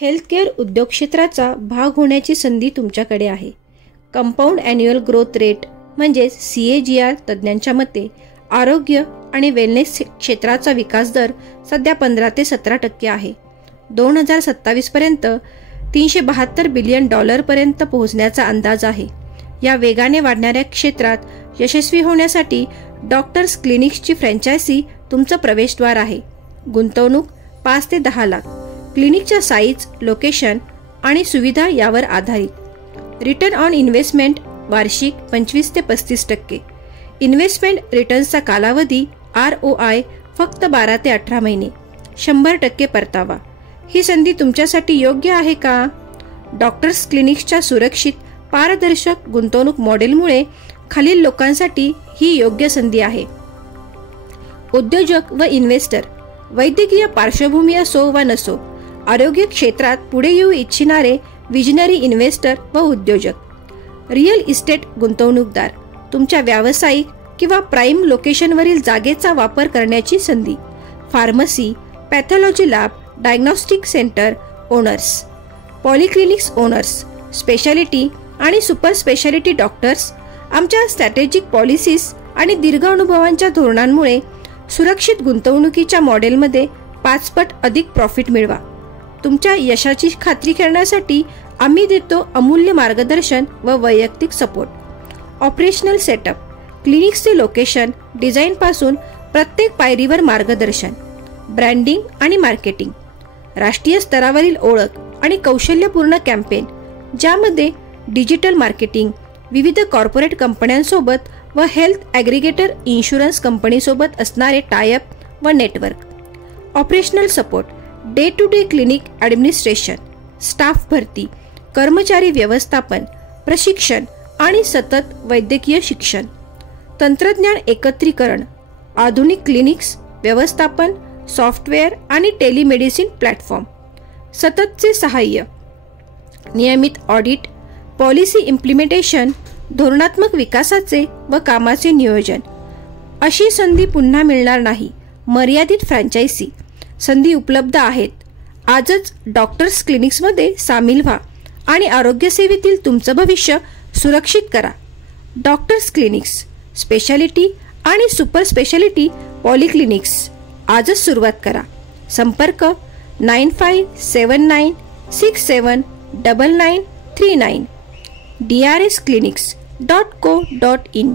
Healthcare उद्योग क्षेत्राचा भाग होण्याची संधी तुमच्याकडे आहे. कंपाऊंड ॲन्युअल ग्रोथ रेट म्हणजेच CAGR तज्ज्ञांच्या मते आरोग्य आणि वेलनेस क्षेत्राचा विकास दर सध्या 15 ते 17% आहे. 2027 पर्यंत $372 बिलियन पर्यंत पोहोचण्याचा अंदाज आहे. या वेगाने वाढणाऱ्या क्षेत्रात यशस्वी होण्यासाठी डॉक्टर्स क्लिनिक्सची फ्रँचायझी तुमचं प्रवेशद्वार आहे. गुंतवणूक 5 ते 10 लाख. क्लिनिकच्या साईज, लोकेशन आणि सुविधा यावर आधारित. रिटर्न ऑन इन्व्हेस्टमेंट वार्षिक 25 ते 35%. इन्व्हेस्टमेंट रिटर्न्सचा कालावधी ROI फक्त 12 ते 18 महिने. 100% परतावा. ही संधी तुमच्यासाठी योग्य आहे का? डॉक्टर्स क्लिनिक्सच्या सुरक्षित, पारदर्शक गुंतवणूक मॉडेलमुळे खालील लोकांसाठी ही योग्य संधी आहे. उद्योजक व इन्व्हेस्टर. वैद्यकीय पार्श्वभूमी असो वा नसो, आरोग्य क्षेत्रात पुढे येऊ इच्छिणारे विजनरी इन्व्हेस्टर व उद्योजक. रिअल इस्टेट गुंतवणूकदार. तुमच्या व्यावसायिक किंवा प्राईम लोकेशनवरील जागेचा वापर करण्याची संधी. Pharmacy, pathology lab, diagnostic centre owners. Polyclinics owners. Speciality आणि सुपर स्पेशालिटी डॉक्टर्स. आमच्या स्ट्रॅटेजिक पॉलिसीज आणि दीर्घ अनुभवांच्या धोरणांमुळे सुरक्षित गुंतवणुकीच्या मॉडेलमध्ये 5 पट अधिक प्रॉफिट मिळवा. तुमच्या यशाची खात्री करण्यासाठी आम्ही देतो अमूल्य मार्गदर्शन व वैयक्तिक सपोर्ट. Operational setup. क्लिनिक्सचे लोकेशन डिझाईनपासून प्रत्येक पायरीवर मार्गदर्शन. ब्रँडिंग आणि मार्केटिंग. राष्ट्रीय स्तरावरील ओळख आणि कौशल्यपूर्ण कॅम्पेन ज्यामध्ये डिजिटल मार्केटिंग, विविध कॉर्पोरेट कंपन्यांसोबत व हेल्थ ॲग्रिगेटर इन्शुरन्स कंपनीसोबत असणारे टायअप व network. Operational support. Day to day clinic administration, staff भरती, कर्मचारी व्यवस्थापन, प्रशिक्षण आणि सतत वैद्यकीय शिक्षण. तंत्रज्ञान एकत्रीकरण. आधुनिक क्लिनिक्स व्यवस्थापन, सॉफ्टवेअर आणि टेलिमेडिसिन प्लॅटफॉर्म. सततचे सहाय्य. नियमित ऑडिट, पॉलिसी इम्प्लिमेंटेशन, धोरणात्मक विकासाचे व कामाचे नियोजन. अशी संधी पुन्हा मिळणार नाही. मर्यादित फ्रँचायझी संधी उपलब्ध आहेत. आजच डॉक्टर्स क्लिनिक्समध्ये सामील व्हा आणि आरोग्यसेवेतील तुमचं भविष्य सुरक्षित करा. डॉक्टर्स क्लिनिक्स, स्पेशालिटी आणि सुपर स्पेशालिटी पॉलिक्लिनिक्स. आजच सुरुवात करा. संपर्क 9579679939. drsclinics.co.in